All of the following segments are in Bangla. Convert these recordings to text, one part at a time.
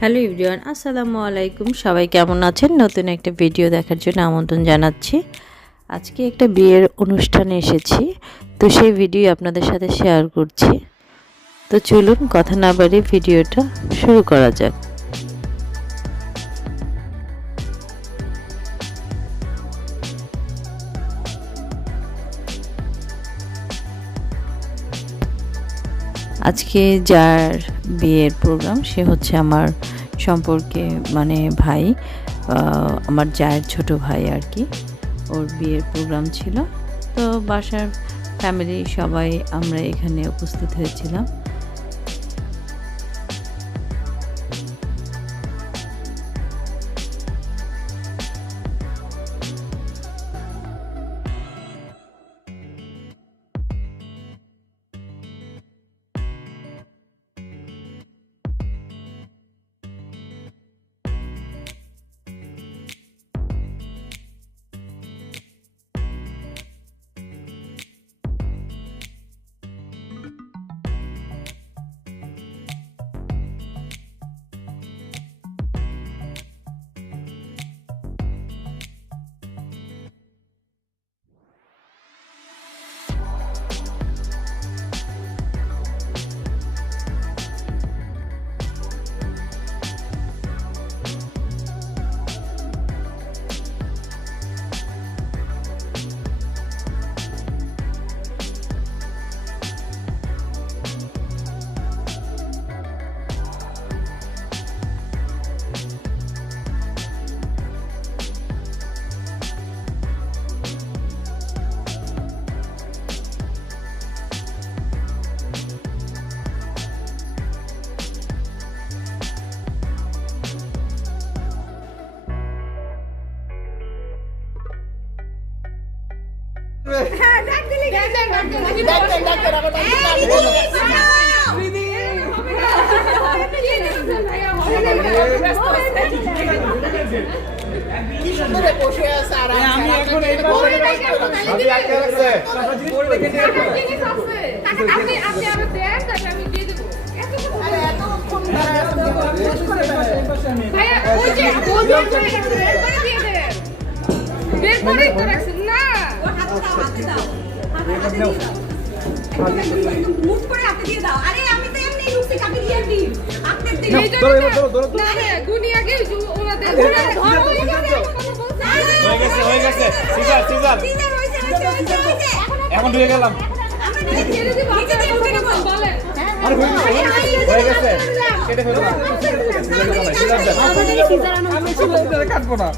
হ্যালো এভরিওয়ান, আসসালামু আলাইকুম। সবাই কেমন আছেন? নতুন একটা ভিডিও দেখার জন্য আমন্ত্রণ জানাচ্ছি। আজকে একটা বিয়ের অনুষ্ঠানে এসেছি, তো সেই ভিডিও আপনাদের সাথে শেয়ার করছি। তো চলুন কথা না বাড়িয়ে ভিডিওটা শুরু করা যাক। আজকে যার বিয়ের প্রোগ্রাম সে হচ্ছে আমার সম্পর্কে মানে ভাই, আমার জায়ের ছোট ভাই আর কি। ওর বিয়ের প্রোগ্রাম ছিল, তো বাসার ফ্যামিলি সবাই আমরা এখানে উপস্থিত হয়েছিলাম। এখন ঢুকে গেলাম। কাটবো না।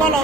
বলো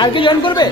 আর কি জয়েন করবে?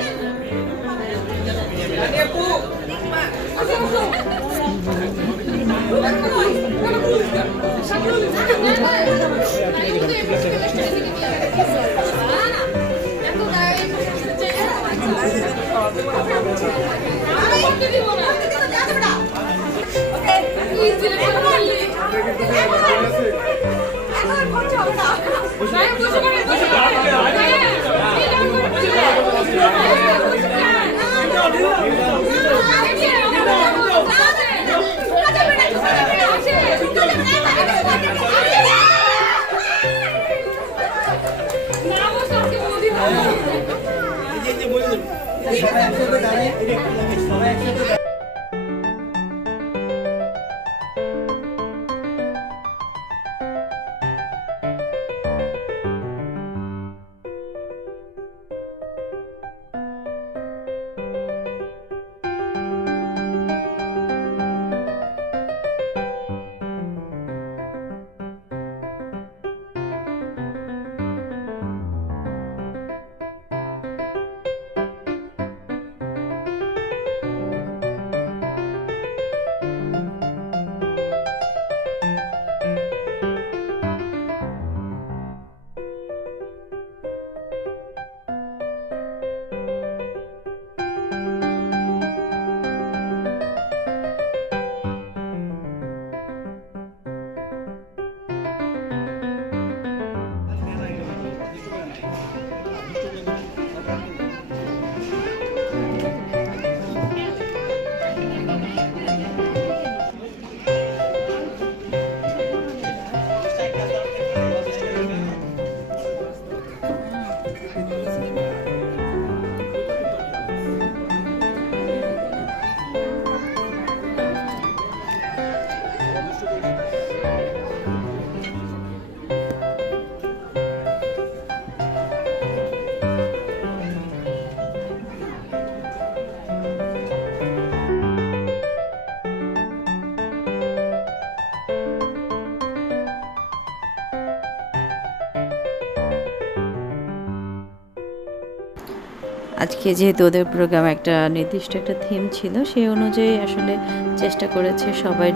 আজকে যেহেতু ওদের প্রোগ্রাম একটা নির্দিষ্ট একটা থিম ছিল, সেই অনুযায়ী আসলে চেষ্টা করেছে সবাই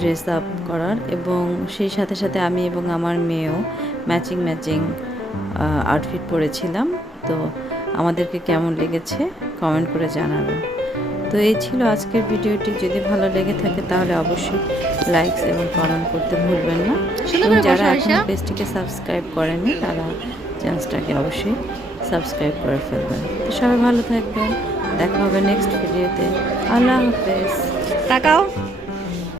ড্রেস আপ করার, এবং সেই সাথে সাথে আমি এবং আমার মেয়েও ম্যাচিং আউটফিট পরেছিলাম। তো আমাদেরকে কেমন লেগেছে কমেন্ট করে জানাবেন। তো এই ছিল আজকের ভিডিওটি। যদি ভালো লেগে থাকে তাহলে অবশ্যই লাইকস এবং কমেন্ট করতে ভুলবেন না, এবং যারা এখনো পেজটিকে সাবস্ক্রাইব করেননি তারা চ্যানেলটাকে অবশ্যই সাবস্ক্রাইব করে ফেলবেন। তো সবাই ভালো থাকবেন, দেখা হবে নেক্সট ভিডিওতে। আল্লাহ হাফেজ। তাকাও।